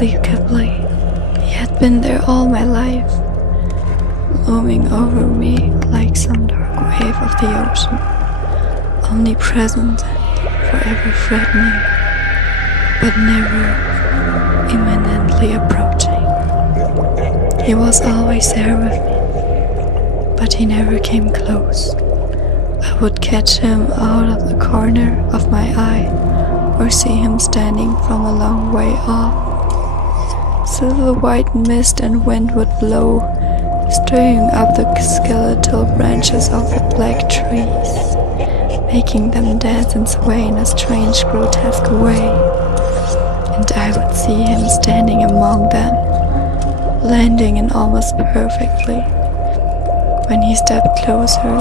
inexplicably, he had been there all my life, looming over me like some dark wave of the ocean, omnipresent and forever threatening, but never imminently approaching. He was always there with me, but he never came close. I would catch him out of the corner of my eye, or see him standing from a long way off. So the white mist and wind would blow, stirring up the skeletal branches of the black trees, making them dance and sway in a strange, grotesque way. And I would see him standing among them, blending in almost perfectly. When he stepped closer,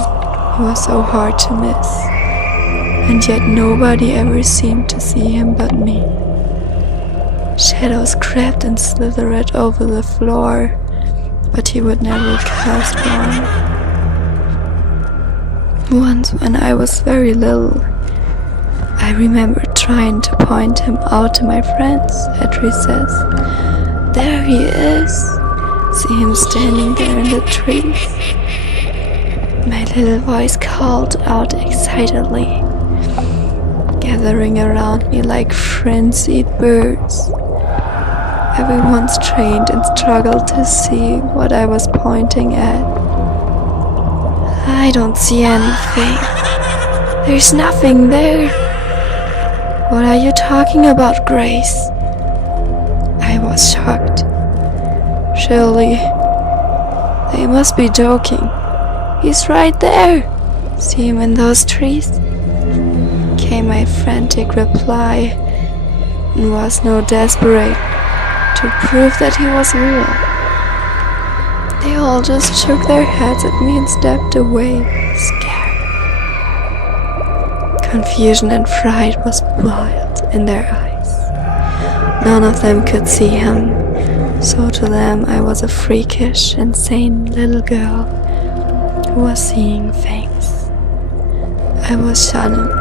he was so hard to miss, and yet nobody ever seemed to see him but me. Shadows crept and slithered over the floor, but he would never cast one. Once, when I was very little, I remember trying to point him out to my friends at recess. There he is! See him standing there in the trees. My little voice called out excitedly, gathering around me like frenzied birds. Everyone strained and struggled to see what I was pointing at. I don't see anything. There's nothing there. What are you talking about, Grace? I was shocked. Surely, they must be joking. He's right there. See him in those trees? Came my frantic reply, and was no desperate to prove that he was real. They all just shook their heads at me and stepped away, scared. Confusion and fright was wild in their eyes. None of them could see him, so to them I was a freakish, insane little girl who was seeing things. I was shunned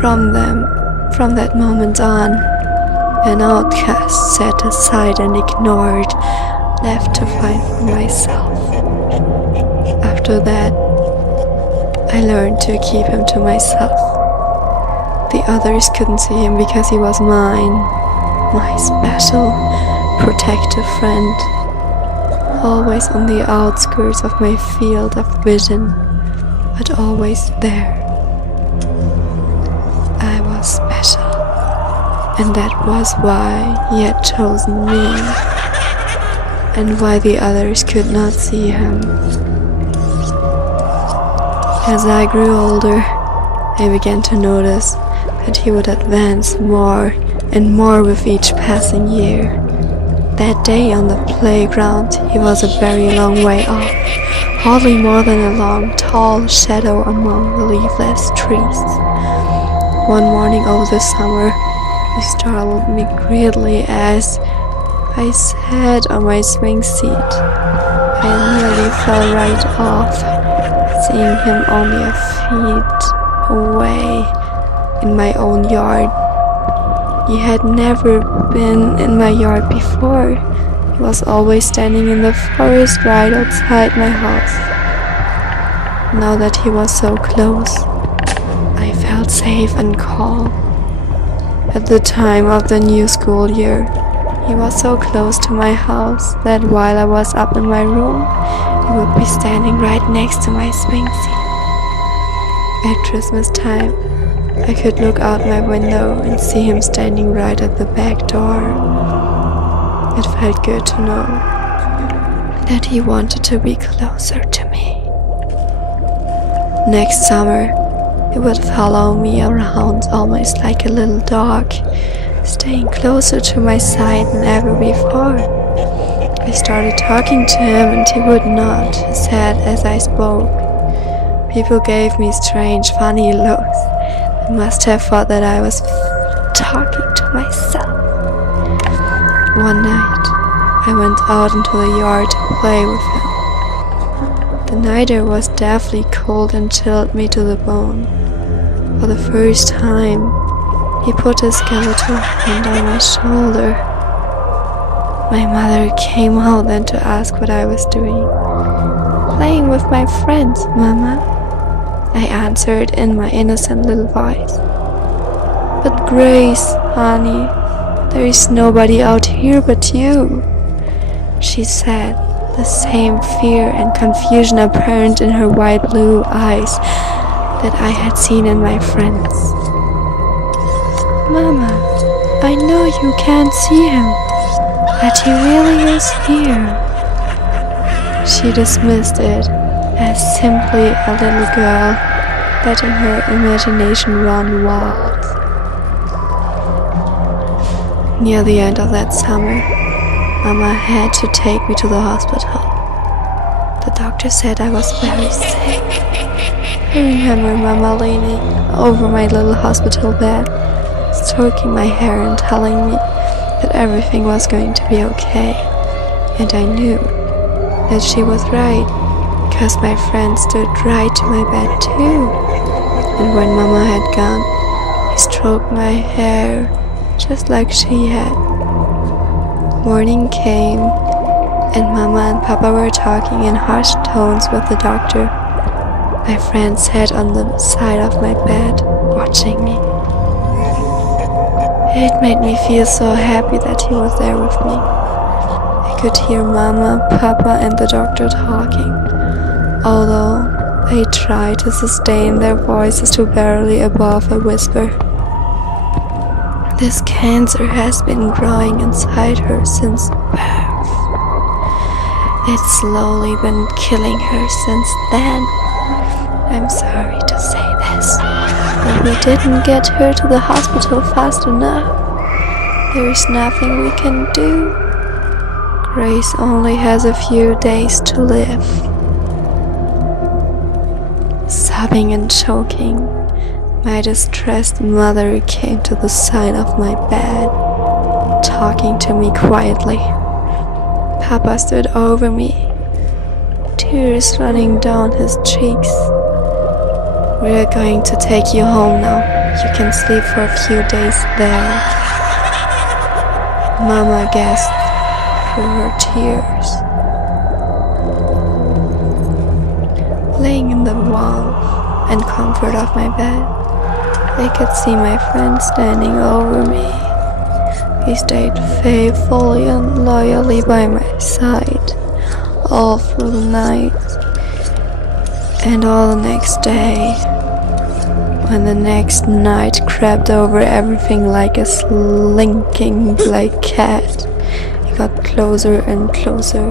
from them from that moment on, an outcast set aside and ignored, left to find for myself. After that, I learned to keep him to myself. The others couldn't see him because he was mine, my special, protective friend, always on the outskirts of my field of vision, but always there. I was special, and that was why he had chosen me, and why the others could not see him. As I grew older, I began to notice that he would advance more and more with each passing year. That day on the playground, he was a very long way off, hardly more than a long, tall shadow among the leafless trees. One morning over the summer, he startled me greatly as I sat on my swing seat. I nearly fell right off, seeing him only a feet away in my own yard. He had never been in my yard before. He was always standing in the forest right outside my house. Now that he was so close, I felt safe and calm. At the time of the new school year, he was so close to my house that while I was up in my room, he would be standing right next to my swing seat. At Christmas time, I could look out my window and see him standing right at the back door. It felt good to know that he wanted to be closer to me. Next summer, he would follow me around almost like a little dog, staying closer to my side than ever before. I started talking to him and he would nod his head as I spoke. People gave me strange, funny looks. I must have thought that I was talking to myself. One night, I went out into the yard to play with him. The night air was deathly cold and chilled me to the bone. For the first time, he put his skeletal hand on my shoulder. My mother came out then to ask what I was doing. Playing with my friends, Mama, I answered in my innocent little voice. But Grace, honey, there is nobody out here but you, she said, the same fear and confusion apparent in her wide blue eyes that I had seen in my friends. Mama, I know you can't see him, but he really is here. She dismissed it as simply a little girl letting her imagination run wild. Near the end of that summer, Mama had to take me to the hospital. The doctor said I was very sick. I remember Mama leaning over my little hospital bed, stroking my hair and telling me that everything was going to be okay. And I knew that she was right, because my friend stood right to my bed too. And when Mama had gone, he stroked my hair just like she had. Morning came, and Mama and Papa were talking in hushed tones with the doctor. My friend sat on the side of my bed, watching me. It made me feel so happy that he was there with me. I could hear Mama, Papa, and the doctor talking, although they tried to sustain their voices to barely above a whisper. This cancer has been growing inside her since birth. It's slowly been killing her since then. I'm sorry to say this, but we didn't get her to the hospital fast enough. There is nothing we can do. Grace only has a few days to live. Sobbing and choking, my distressed mother came to the side of my bed, talking to me quietly. Papa stood over me, tears running down his cheeks. We're going to take you home now. You can sleep for a few days there. Mama gasped through her tears. Laying in the warmth and comfort of my bed, I could see my friend standing over me. He stayed faithfully and loyally by my side all through the night and all the next day. When the next night crept over everything like a slinking black cat, it got closer and closer.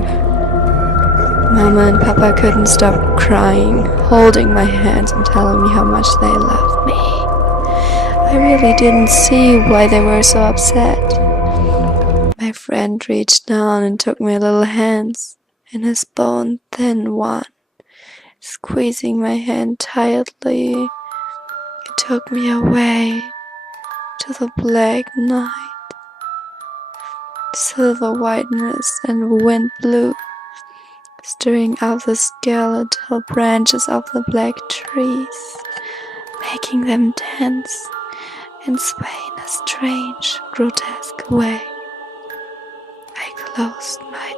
Mama and Papa couldn't stop crying, holding my hands and telling me how much they loved me. I really didn't see why they were so upset. My friend reached down and took my little hands in his bone-thin one, squeezing my hand tightly. It took me away to the black night, silver whiteness and wind blue, stirring up the skeletal branches of the black trees, making them dance and sway in a strange, grotesque way. I closed my